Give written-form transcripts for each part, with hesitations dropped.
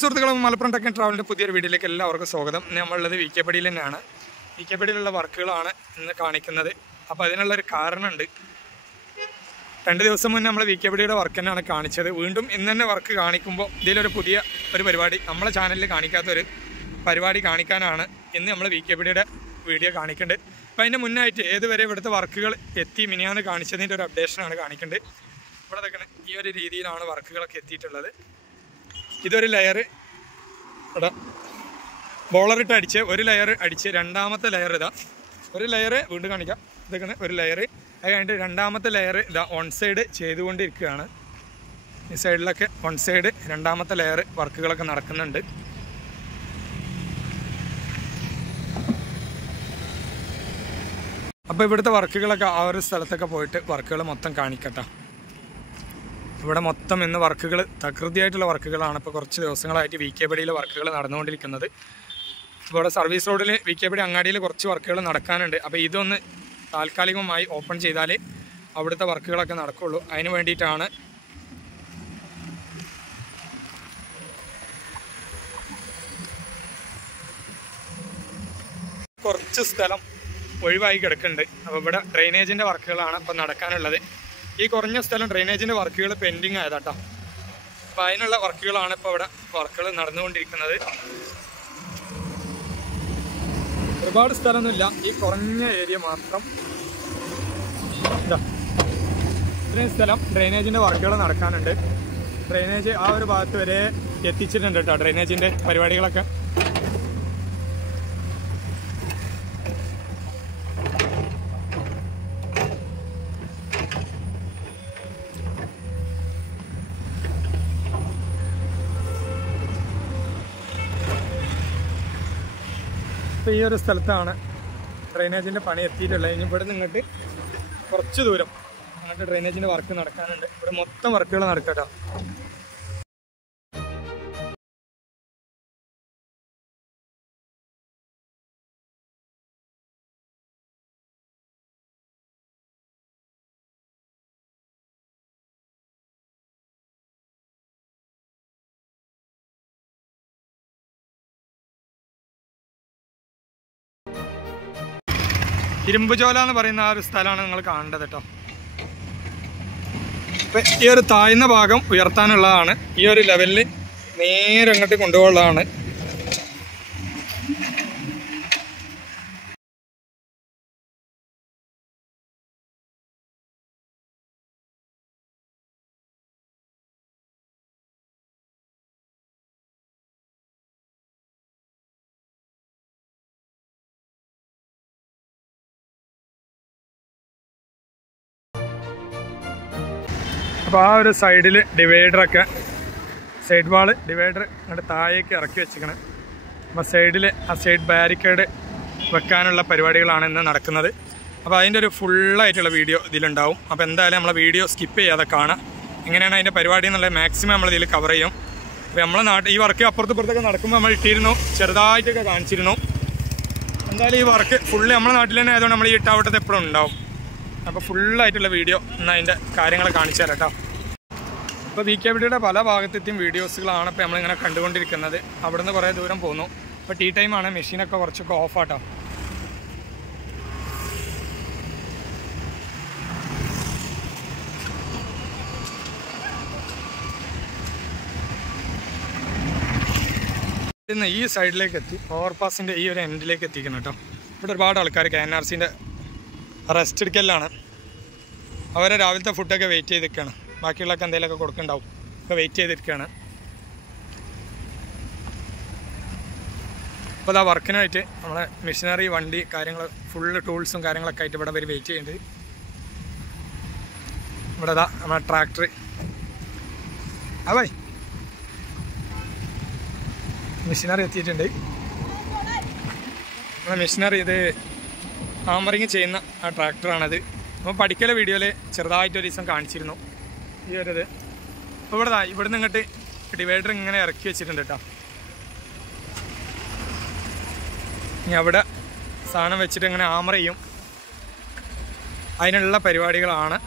സുഹൃത്തുക്കളും Malappuram tech and ട്രാവലിൻ്റെ പുതിയൊരു വീഡിയോയിലേക്ക് എല്ലാവർക്കും സ്വാഗതം. നമ്മളുള്ളത് വിക്കേപ്പടിയിൽ തന്നെയാണ്. വിക്കേപ്പടിയിലുള്ള വർക്കുകളാണ് ഇന്ന് കാണിക്കുന്നത്. അപ്പോൾ അതിനുള്ളൊരു കാരണമുണ്ട്. 2 ദിവസം മുന്നേ നമ്മൾ വിക്കേപ്പടിയുടെ വർക്ക് തന്നെയാണ് കാണിച്ചത്. വീണ്ടും ഇന്ന് തന്നെ വർക്ക് കാണിക്കുമ്പോൾ ഇതിലൊരു പുതിയ പരിപാടി നമ്മളെ ചാനലിൽ കാണിക്കാത്തൊരു പരിപാടി കാണിക്കാനാണ് ഇന്ന് നമ്മൾ വിക്കേപ്പടിയുടെ വീഡിയോ കാണിക്കേണ്ടത്. അപ്പോൾ അതിൻ്റെ മുന്നായിട്ട് ഏതുവരെ ഇവിടുത്തെ വർക്കുകൾ എത്തി മിനിയാന്ന് കാണിച്ചതിൻ്റെ ഒരു അപ്ഡേഷനാണ് കാണിക്കേണ്ടത്. ഇവിടെ നിൽക്കുന്ന ഈ ഒരു രീതിയിലാണ് വർക്കുകളൊക്കെ എത്തിയിട്ടുള്ളത്. ഇതൊരു ലെയർ ഇവിടെ ബോളറിട്ട് അടിച്ച് ഒരു ലെയർ അടിച്ച് രണ്ടാമത്തെ ലെയർ ഇതാ ഒരു ലെയർ വീണ്ടും കാണിക്കാം. ഇതൊക്കെ ഒരു ലെയർ അത് കഴിഞ്ഞിട്ട് രണ്ടാമത്തെ ലെയർ ഇതാ വൺ സൈഡ് ചെയ്തുകൊണ്ടിരിക്കുകയാണ്. ഈ സൈഡിലൊക്കെ വൺ സൈഡ് രണ്ടാമത്തെ ലെയർ വർക്കുകളൊക്കെ നടക്കുന്നുണ്ട്. അപ്പോൾ ഇവിടുത്തെ വർക്കുകളൊക്കെ ആ ഒരു സ്ഥലത്തൊക്കെ പോയിട്ട് വർക്കുകൾ മൊത്തം കാണിക്കട്ടെ. ഇവിടെ മൊത്തം ഇന്ന് വർക്കുകൾ തകൃതിയായിട്ടുള്ള വർക്കുകളാണ്. ഇപ്പോൾ കുറച്ച് ദിവസങ്ങളായിട്ട് വിക്കേപ്പടിയിലെ വർക്കുകൾ നടന്നുകൊണ്ടിരിക്കുന്നത്. ഇവിടെ സർവീസ് റോഡിൽ വിക്കേപ്പടി അങ്ങാടിയിൽ കുറച്ച് വർക്കുകൾ നടക്കാനുണ്ട്. അപ്പോൾ ഇതൊന്ന് താൽക്കാലികമായി ഓപ്പൺ ചെയ്താലേ അവിടുത്തെ വർക്കുകളൊക്കെ നടക്കുകയുള്ളൂ. അതിന് വേണ്ടിയിട്ടാണ് കുറച്ച് സ്ഥലം ഒഴിവായി കിടക്കുന്നുണ്ട്. അപ്പോൾ ഇവിടെ ഡ്രെയിനേജിൻ്റെ വർക്കുകളാണ് ഇപ്പോൾ നടക്കാനുള്ളത്. ഈ കുറഞ്ഞ സ്ഥലം ഡ്രെയിനേജിൻ്റെ വർക്കുകൾ പെൻഡിങ് ആയതാട്ടോ. അപ്പോൾ അതിനുള്ള വർക്കുകളാണ് ഇപ്പോൾ ഇവിടെ വർക്കുകൾ നടന്നുകൊണ്ടിരിക്കുന്നത്. ഒരുപാട് സ്ഥലമൊന്നുമില്ല, ഈ കുറഞ്ഞ ഏരിയ മാത്രം. ഇത്രയും സ്ഥലം ഡ്രെയിനേജിൻ്റെ വർക്കുകൾ നടക്കാനുണ്ട്. ഡ്രെയിനേജ് ആ ഒരു ഭാഗത്ത് വരെ എത്തിച്ചിട്ടുണ്ട് കേട്ടോ, ഡ്രെയിനേജിൻ്റെ പരിപാടികളൊക്കെ. ഇപ്പോൾ ഈ ഒരു സ്ഥലത്താണ് ഡ്രെയിനേജിൻ്റെ പണി എത്തിയിട്ടുള്ളത്. ഇനി ഇവിടെ നിന്നിട്ട് കുറച്ച് ദൂരം അങ്ങോട്ട് ഡ്രെയിനേജിൻ്റെ വർക്ക് നടക്കാനുണ്ട്. ഇവിടെ മൊത്തം വർക്കുകൾ നടക്കട്ടോ. ഇരുമ്പുചോല എന്ന് പറയുന്ന ആ ഒരു സ്ഥലമാണ് നിങ്ങൾ കാണേണ്ടത് കേട്ടോ. അപ്പം ഈ ഒരു താഴ്ന്ന ഭാഗം ഉയർത്താനുള്ളതാണ്. ഈ ഒരു ലെവലിൽ നേരെ അങ്ങോട്ട് കൊണ്ടുപോകാനുള്ളതാണ്. അപ്പോൾ ആ ഒരു സൈഡിൽ ഡിവൈഡറൊക്കെ സൈഡ് വാള് ഡിവൈഡർ അങ്ങോട്ട് താഴേക്ക് ഇറക്കി വെച്ചിരിക്കണം. അപ്പോൾ സൈഡിൽ ആ സൈഡ് ബാരിക്കേഡ് വെക്കാനുള്ള പരിപാടികളാണ് ഇന്ന് നടക്കുന്നത്. അപ്പോൾ അതിൻ്റെ ഒരു ഫുള്ളായിട്ടുള്ള വീഡിയോ ഇതിലുണ്ടാവും. അപ്പോൾ എന്തായാലും നമ്മളെ വീഡിയോ സ്കിപ്പ് ചെയ്യാതെ കാണാം. എങ്ങനെയാണ് അതിൻ്റെ പരിപാടി എന്നുള്ളത് മാക്സിമം നമ്മളിതിൽ കവർ ചെയ്യും. അപ്പോൾ നമ്മളെ ഈ വർക്ക് അപ്പുറത്തും നടക്കുമ്പോൾ നമ്മൾ ഇട്ടിരുന്നു, ചെറുതായിട്ടൊക്കെ കാണിച്ചിരുന്നു. എന്തായാലും ഈ വർക്ക് ഫുള്ള് നമ്മുടെ നാട്ടിൽ തന്നെ ആയതുകൊണ്ട് നമ്മൾ ഈ ഇട്ടാവട്ടത്ത് എപ്പോഴും ഉണ്ടാവും. അപ്പോൾ ഫുള്ളായിട്ടുള്ള വീഡിയോ എന്നാൽ അതിൻ്റെ കാര്യങ്ങൾ കാണിച്ചു തരാം കേട്ടോ. ഇപ്പോൾ വിക്കേപ്പടിയുടെ പല ഭാഗത്തെത്തിയും വീഡിയോസുകളാണ് ഇപ്പോൾ നമ്മളിങ്ങനെ കണ്ടുകൊണ്ടിരിക്കുന്നത്. അവിടെ നിന്ന് കുറേ ദൂരം പോന്നു. ഇപ്പോൾ ടീ ടൈമാണ്, മെഷീനൊക്കെ കുറച്ചൊക്കെ ഓഫാട്ടോ. ഇന്ന് ഈ സൈഡിലേക്ക് എത്തി, ഓവർപാസിൻ്റെ ഈ ഒരു എൻഡിലേക്ക് എത്തിക്കണം കേട്ടോ. ഇവിടെ ഒരുപാട് ആൾക്കാർ KNRCൻ്റെ റെസ്റ്റ് എടുക്കലാണ്. അവരെ രാവിലത്തെ ഫുഡൊക്കെ വെയിറ്റ് ചെയ്തിരിക്കുകയാണ്. ബാക്കിയുള്ളതൊക്കെ എന്തെങ്കിലുമൊക്കെ കൊടുക്കുന്നുണ്ടാവും, ഒക്കെ വെയിറ്റ് ചെയ്തിരിക്കുകയാണ്. അപ്പോൾ ആ വർക്കിനായിട്ട് നമ്മളെ മെഷീനറി വണ്ടി കാര്യങ്ങൾ ഫുള്ള് ടൂൾസും കാര്യങ്ങളൊക്കെ ആയിട്ട് ഇവിടെ വരെ വെയിറ്റ് ചെയ്യുന്നുണ്ട്. ഇവിടെ നമ്മളെ ട്രാക്ടർ മെഷീനറി എത്തിയിട്ടുണ്ട്. നമ്മളെ മെഷീനറി ഇത് ഹാമറിങ് ചെയ്യുന്ന ആ ട്രാക്ടറാണത്. അപ്പോൾ പഠിക്കല വീഡിയോയിൽ ചെറുതായിട്ടൊരു ദിവസം കാണിച്ചിരുന്നു ഈ ഒരു ഇത്. അപ്പോൾ ഇവിടെ നിന്ന് ഇങ്ങോട്ട് ഡിവൈഡർ ഇങ്ങനെ ഇറക്കി വെച്ചിട്ടുണ്ട് കേട്ടോ. ഇനി അവിടെ സാധനം വെച്ചിട്ട് ഇങ്ങനെ ഹാമർ ചെയ്യും. അതിനുള്ള പരിപാടികളാണ്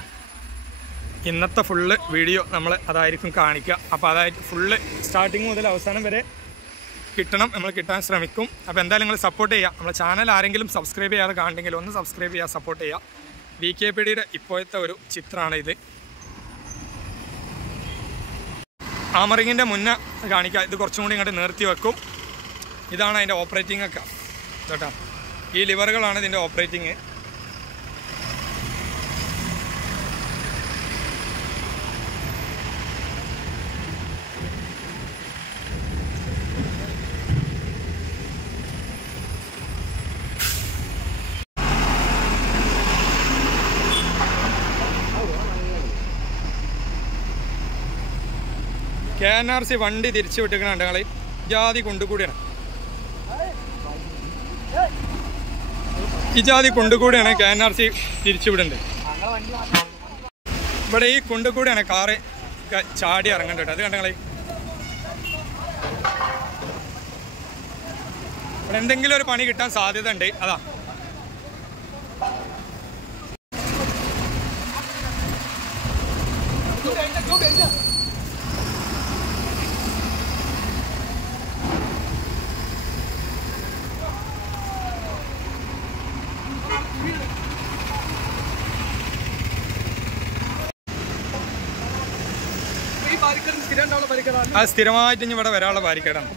ഇന്നത്തെ ഫുള്ള് വീഡിയോ നമ്മൾ അതായിരിക്കും കാണിക്കുക. അപ്പോൾ അതായിട്ട് ഫുള്ള് സ്റ്റാർട്ടിങ് മുതൽ അവസാനം വരെ കിട്ടണം, നമ്മൾ കിട്ടാൻ ശ്രമിക്കും. അപ്പോൾ എന്തായാലും നിങ്ങൾ സപ്പോർട്ട് ചെയ്യുക. നമ്മുടെ ചാനൽ ആരെങ്കിലും സബ്സ്ക്രൈബ് ചെയ്യാതെ കാണണമെങ്കിൽ ഒന്ന് സബ്സ്ക്രൈബ് ചെയ്യുക, സപ്പോർട്ട് ചെയ്യുക. വികെപിടിയുടെ ഇപ്പോഴത്തെ ഒരു ചിത്രമാണ് ഇത്. ആമറിങ്ങിൻ്റെ മുന്നേ കാണിക്കുക. ഇത് കുറച്ചും കൂടി ഇങ്ങോട്ട് നിർത്തി വെക്കും. ഇതാണ് അതിൻ്റെ ഓപ്പറേറ്റിംഗ് ഒക്കെ കേട്ടോ. ഈ ലിവറുകളാണ് ഇതിൻ്റെ ഓപ്പറേറ്റിങ്. KNRC വണ്ടി തിരിച്ചു വിട്ടിരിക്കണ ഞങ്ങൾ ഇജാതി കൊണ്ടുകൂടിയാണ്. ഇജാതി കൊണ്ടുകൂടിയാണ് KNRC തിരിച്ചു വിടേണ്ടത്. ഇവിടെ ഈ കൊണ്ടുകൂടിയാണ് കാറ് ചാടി ഇറങ്ങേണ്ടത്. അത് കണ്ടങ്ങളെ ഇവിടെ എന്തെങ്കിലും ഒരു പണി കിട്ടാൻ സാധ്യത ഉണ്ട്. അതാ അത് സ്ഥിരമായിട്ട് ഇനി ഇവിടെ വരാനുള്ള ബാരിക്കേഡാണ്.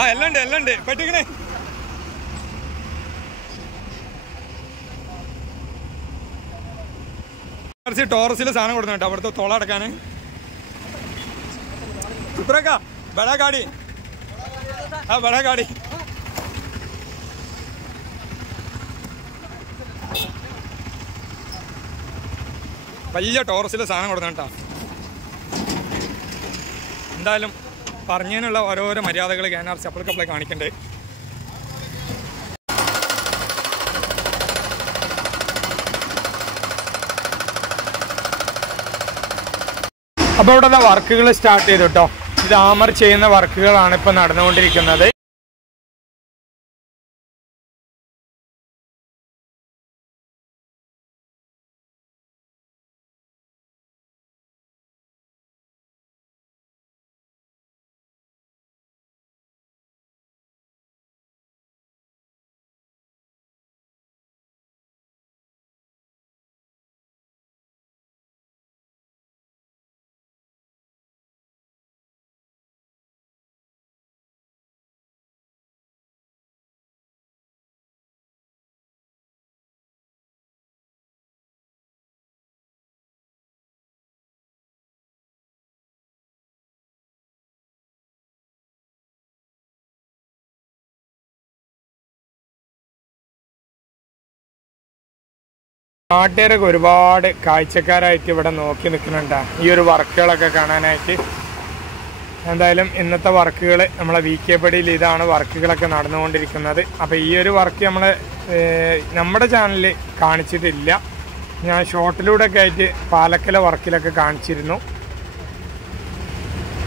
ആ എല്ലാം ഉണ്ട് പറ്റിക്കണേ. ടോറസിൽ സാധനം കൊടുക്കുന്നുണ്ട് അവിടുത്തെ തോള അടക്കാൻ. ഇപ്പറക്ക ബടാ ഗാഡി, ആ ബടാ ഗാഡി. വലിയ ടോറസിൽ സാധനം കൊടുക്കുന്നുണ്ടാ. എന്തായാലും പറഞ്ഞതിനുള്ള ഓരോരോ മര്യാദകൾ KNRC അപ്പോഴേക്കപ്പോഴേ കാണിക്കണ്ടേ. അപ്പോൾ ഇവിടെ വർക്കുകൾ സ്റ്റാർട്ട് ചെയ്തു കേട്ടോ. ഇത് ആമർ ചെയ്യുന്ന വർക്കുകളാണ് ഇപ്പോൾ നടന്നുകൊണ്ടിരിക്കുന്നത്. നാട്ടുകാരൊക്കെ ഒരുപാട് കാഴ്ചക്കാരായിട്ട് ഇവിടെ നോക്കി നിൽക്കുന്നുണ്ട് ഈ ഒരു വർക്കുകളൊക്കെ കാണാനായിട്ട്. എന്തായാലും ഇന്നത്തെ വർക്കുകൾ നമ്മളെ വികെപിടിയിൽ ഇതാണ് വർക്കുകളൊക്കെ നടന്നുകൊണ്ടിരിക്കുന്നത്. അപ്പോൾ ഈ ഒരു വർക്ക് നമ്മുടെ ചാനലിൽ കാണിച്ചിട്ടില്ല. ഞാൻ ഷോർട്ടിലൂടെ ഒക്കെ ആയിട്ട് പാലക്കല വർക്കിലൊക്കെ കാണിച്ചിരുന്നു.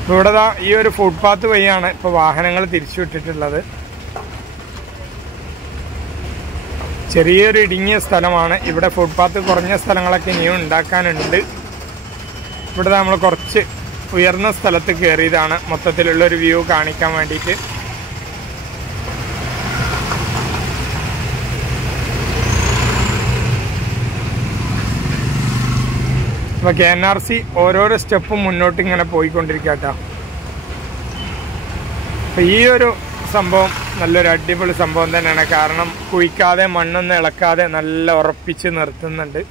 ഇവിടെ ഈ ഒരു ഫുട്പാത്ത് വഴിയാണ് ഇപ്പോൾ വാഹനങ്ങൾ തിരിച്ചുവിട്ടിട്ടുള്ളത്. ചെറിയൊരു ഇടുങ്ങിയ സ്ഥലമാണ്. ഇവിടെ ഫുട്പാത്ത് കുറഞ്ഞ സ്ഥലങ്ങളൊക്കെ ഇനിയും ഉണ്ടാക്കാനുണ്ട്. ഇവിടെ നമ്മൾ കുറച്ച് ഉയർന്ന സ്ഥലത്ത് കയറിയതാണ് മൊത്തത്തിലുള്ളൊരു വ്യൂ കാണിക്കാൻ വേണ്ടിയിട്ട്. അപ്പോൾ KNRC ഓരോരോ സ്റ്റെപ്പും മുന്നോട്ട് ഇങ്ങനെ പോയിക്കൊണ്ടിരിക്കട്ടോ. അപ്പോൾ ഈ ഒരു സംഭവം നല്ലൊരു അടിപൊളി സംഭവം തന്നെയാണ്. കാരണം കുഴിക്കാതെ മണ്ണൊന്നും ഇളക്കാതെ നല്ല ഉറപ്പിച്ച് നിർത്തുന്നുണ്ട്.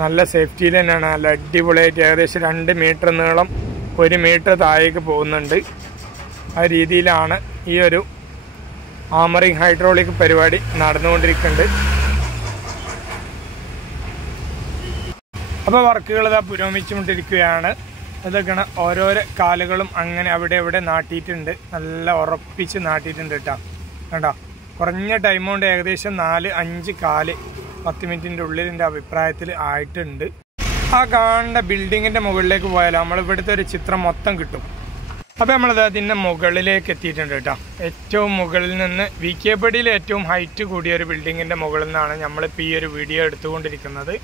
നല്ല സേഫ്റ്റിയിൽ തന്നെയാണ്. നല്ല അടിപൊളിയായിട്ട് ഏകദേശം 2 മീറ്റർ നീളം 1 മീറ്റർ താഴേക്ക് പോകുന്നുണ്ട്. ആ രീതിയിലാണ് ഈ ഒരു ആമറിങ് ഹൈഡ്രോളിക് പരിപാടി നടന്നുകൊണ്ടിരിക്കുന്നുണ്ട്. അപ്പോൾ വർക്കുകൾ ഇതാ പുരോഗമിച്ചുകൊണ്ടിരിക്കുകയാണ്. ഇതൊക്കെയാണ് ഓരോരോ കാലുകളും അങ്ങനെ അവിടെ ഇവിടെ നാട്ടിയിട്ടുണ്ട്. നല്ല ഉറപ്പിച്ച് നാട്ടിയിട്ടുണ്ട് കേട്ടോ. കണ്ടോ, കുറഞ്ഞ ടൈം കൊണ്ട് ഏകദേശം 4-5 കാല് 10 മിനിറ്റിൻ്റെ ഉള്ളിൽ എൻ്റെ അഭിപ്രായത്തിൽ ആയിട്ടുണ്ട്. ആ കാണേണ്ട ബിൽഡിങ്ങിൻ്റെ മുകളിലേക്ക് പോയാൽ നമ്മളിവിടുത്തെ ഒരു ചിത്രം മൊത്തം കിട്ടും. അപ്പോൾ നമ്മളത് അതിൻ്റെ മുകളിലേക്ക് എത്തിയിട്ടുണ്ട് കേട്ടോ. ഏറ്റവും മുകളിൽ നിന്ന് വിക്കേപ്പടിയിൽ ഏറ്റവും ഹൈറ്റ് കൂടിയ ഒരു ബിൽഡിങ്ങിൻ്റെ മുകളിൽ നിന്നാണ് നമ്മളിപ്പോൾ ഈ ഒരു വീഡിയോ എടുത്തുകൊണ്ടിരിക്കുന്നത്.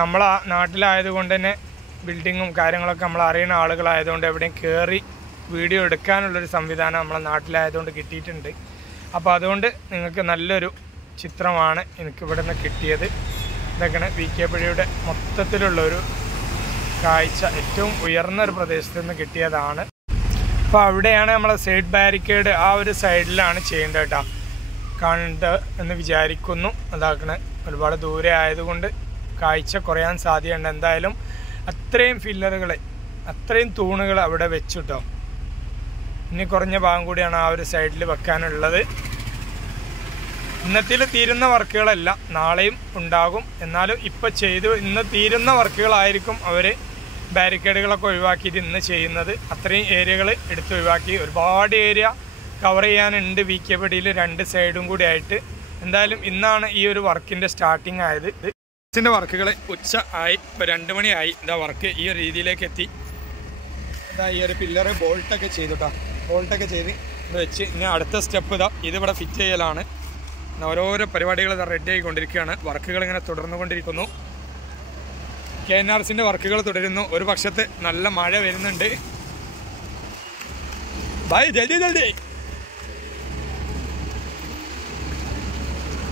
നമ്മൾ ആ നാട്ടിലായതുകൊണ്ട് തന്നെ ബിൽഡിങ്ങും കാര്യങ്ങളൊക്കെ നമ്മൾ അറിയുന്ന ആളുകളായതുകൊണ്ട് എവിടെയും കയറി വീഡിയോ എടുക്കാനുള്ളൊരു സംവിധാനം നമ്മളെ നാട്ടിലായതുകൊണ്ട് കിട്ടിയിട്ടുണ്ട്. അപ്പോൾ അതുകൊണ്ട് നിങ്ങൾക്ക് നല്ലൊരു ചിത്രമാണ് എനിക്കിവിടെ നിന്ന് കിട്ടിയത്. ഇതൊക്കെയാണ് വിക്കേപ്പടിയുടെ മൊത്തത്തിലുള്ളൊരു കാഴ്ച. ഏറ്റവും ഉയർന്നൊരു പ്രദേശത്ത് നിന്ന് കിട്ടിയതാണ്. അപ്പോൾ അവിടെയാണ് നമ്മളെ സൈഡ് ബാരിക്കേഡ് ആ ഒരു സൈഡിലാണ് ചെയ്യേണ്ടത് കേട്ടോ. കാണുന്നുണ്ട് എന്ന് വിചാരിക്കുന്നു. അതാക്കണ ഒരുപാട് ദൂരെ ആയതുകൊണ്ട് കാഴ്ച കുറയാൻ സാധ്യതയുണ്ട്. എന്തായാലും അത്രയും ഫില്ലറുകൾ, അത്രയും തൂണുകൾ അവിടെ വെച്ചിട്ടോ. ഇനി കുറഞ്ഞ ഭാഗം കൂടിയാണ് ആ ഒരു സൈഡിൽ വെക്കാനുള്ളത്. ഇന്നത്തിൽ തീരുന്ന വർക്കുകളല്ല, നാളെയും ഉണ്ടാകും. എന്നാലും ഇപ്പോൾ ഇന്ന് തീരുന്ന വർക്കുകളായിരിക്കും അവർ ബാരിക്കേഡുകളൊക്കെ ഒഴിവാക്കിയിട്ട് ഇന്ന് ചെയ്യുന്നത്. അത്രയും ഏരിയകൾ എടുത്ത് ഒഴിവാക്കി. ഒരുപാട് ഏരിയ കവർ ചെയ്യാനുണ്ട് വിക്കേപ്പടിയിൽ 2 സൈഡും കൂടി ആയിട്ട്. എന്തായാലും ഇന്നാണ് ഈ ഒരു വർക്കിൻ്റെ സ്റ്റാർട്ടിങ് ആയത്. ഇതിൻ്റെ വർക്കുകൾ ഉച്ച ആയി, ഇപ്പോൾ 2 മണിയായി. ഇതാ വർക്ക് ഈ ഒരു രീതിയിലേക്ക് എത്തി. ഇതാ ഈ ഒരു പില്ലറ് ബോൾട്ടൊക്കെ ചെയ്തിട്ടാ, ബോൾട്ടൊക്കെ ചെയ്ത് ഇത് വെച്ച് ഇനി അടുത്ത സ്റ്റെപ്പ് ഇതിവിടെ ഫിറ്റ് ചെയ്യലാണ്. ഓരോരോ പരിപാടികൾ റെഡി ആയിക്കൊണ്ടിരിക്കുകയാണ്. വർക്കുകൾ ഇങ്ങനെ തുടർന്നുകൊണ്ടിരിക്കുന്നു. KNRCൻ്റെ വർക്കുകൾ തുടരുന്നു. ഒരു പക്ഷത്ത് നല്ല മഴ വരുന്നുണ്ട്. ബൈ ജൽദി ജൽദി.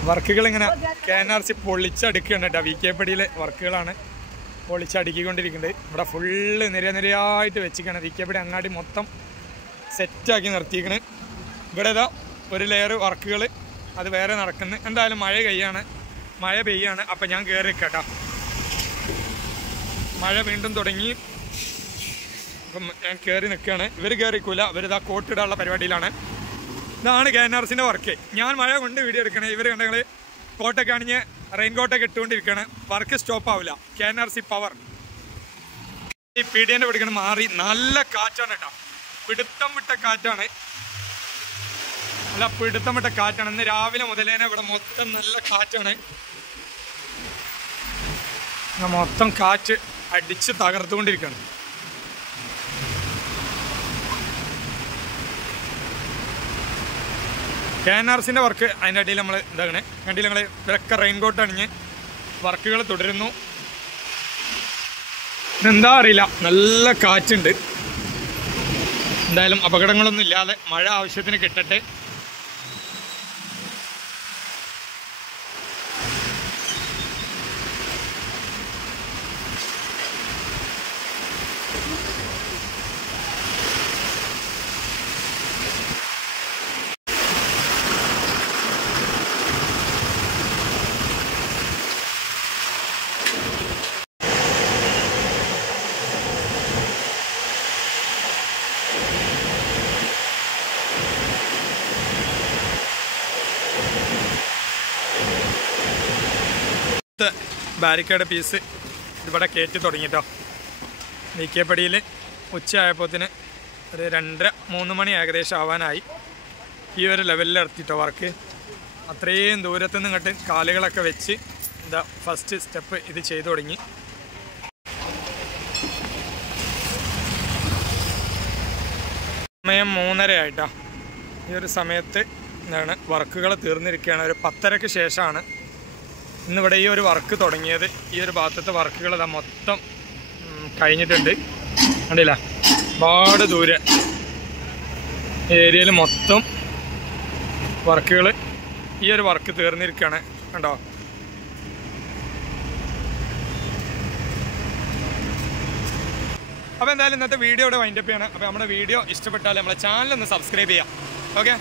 വർക്കുകൾ ഇങ്ങനെ KNRC പൊളിച്ചടുക്കുകയാണ് കേട്ടോ. വിക്കേപ്പടിയിലെ വർക്കുകളാണ് പൊളിച്ചടുക്കിക്കൊണ്ടിരിക്കുന്നത്. ഇവിടെ ഫുള്ള് നിരയായിട്ട് വെച്ചിരിക്കുകയാണ്. വിക്കേപ്പടി അങ്ങാടി മൊത്തം സെറ്റാക്കി നിർത്തിയിരിക്കണ്. ഇവിടെ ഇതാ ഒരു ലെയർ വർക്കുകൾ അത് വേറെ നടക്കുന്നു. എന്തായാലും മഴ പെയ്യാണ്. അപ്പം ഞാൻ കയറി കേട്ടോ. മഴ വീണ്ടും തുടങ്ങി. അപ്പം ഞാൻ കയറി നിൽക്കുകയാണ്. ഇവർ കയറിക്കൂല, ഇവരിതാ കോട്ടിടാനുള്ള പരിപാടിയിലാണ്. ഇതാണ് KNRCൻ്റെ വർക്ക്. ഞാൻ മഴ കൊണ്ട് വീഡിയോ എടുക്കണേ. ഇവർ കണ്ടെങ്കിൽ കോട്ടൊക്കെ അണിഞ്ഞ് റെയിൻ കോട്ടൊക്കെ ഇട്ടുകൊണ്ടിരിക്കുകയാണ്. വർക്ക് സ്റ്റോപ്പ് ആവില്ല. KNRC power. ഈ പീഡിയൻ്റെ പിടിക്കണം മാറി. നല്ല കാറ്റാണ് കേട്ടോ. പിടുത്തം വിട്ട കാറ്റാണ്. ഇന്ന് രാവിലെ മുതലേനെ ഇവിടെ മൊത്തം നല്ല കാറ്റാണ്. മൊത്തം കാറ്റ് അടിച്ച് തകർത്തുകൊണ്ടിരിക്കുകയാണ്. KNRCൻ്റെ വർക്ക് അതിൻ്റെ അടിയിൽ നമ്മൾ ഇതാകണേ കണ്ടില്ല. ഞങ്ങൾ ഇവരൊക്കെ റെയിൻകോട്ട് അണിഞ്ഞ് വർക്കുകൾ തുടരുന്നു. എന്താ അറിയില്ല, നല്ല കാറ്റുണ്ട്. എന്തായാലും അപകടങ്ങളൊന്നും ഇല്ലാതെ മഴ ആവശ്യത്തിന് കിട്ടട്ടെ. ബാരിക്കേഡ് പീസ് ഇവിടെ കയറ്റി തുടങ്ങിട്ടോ. വിക്കേപ്പടിയിൽ ഉച്ചയായപ്പോത്തിന് ഒരു 2:30-3 മണി ഏകദേശം ആവാനായി. ഈ ഒരു ലെവലിൽ എത്തിട്ടോ വർക്ക്. അത്രയും ദൂരത്തുനിന്ന് ഇങ്ങോട്ട് കാലുകളൊക്കെ വെച്ച് എന്താ ഫസ്റ്റ് സ്റ്റെപ്പ് ഇത് ചെയ്തു തുടങ്ങി. സമയം 3:30 ആയിട്ടാ. ഈ ഒരു സമയത്ത് എന്താണ് വർക്കുകൾ തീർന്നിരിക്കുകയാണ്. ഒരു 10:30-ക്ക് ശേഷമാണ് ഇന്നിവിടെ ഈ ഒരു വർക്ക് തുടങ്ങിയത്. ഈ ഒരു ഭാഗത്തെ വർക്കുകൾ ഇതാ മൊത്തം കഴിഞ്ഞിട്ടുണ്ട്. കണ്ടില്ല, ഒരുപാട് ദൂരെ ഏരിയയിൽ മൊത്തം വർക്കുകൾ ഈ ഒരു വർക്ക് തീർന്നിരിക്കുകയാണ്. കണ്ടോ, അപ്പോൾ എന്തായാലും ഇന്നത്തെ വീഡിയോ ഇവിടെ വൈൻഡപ്പ് ചെയ്യണം. അപ്പോൾ നമ്മുടെ വീഡിയോ ഇഷ്ടപ്പെട്ടാൽ നമ്മളെ ചാനൽ ഒന്ന് സബ്സ്ക്രൈബ് ചെയ്യാം. ഓക്കെ.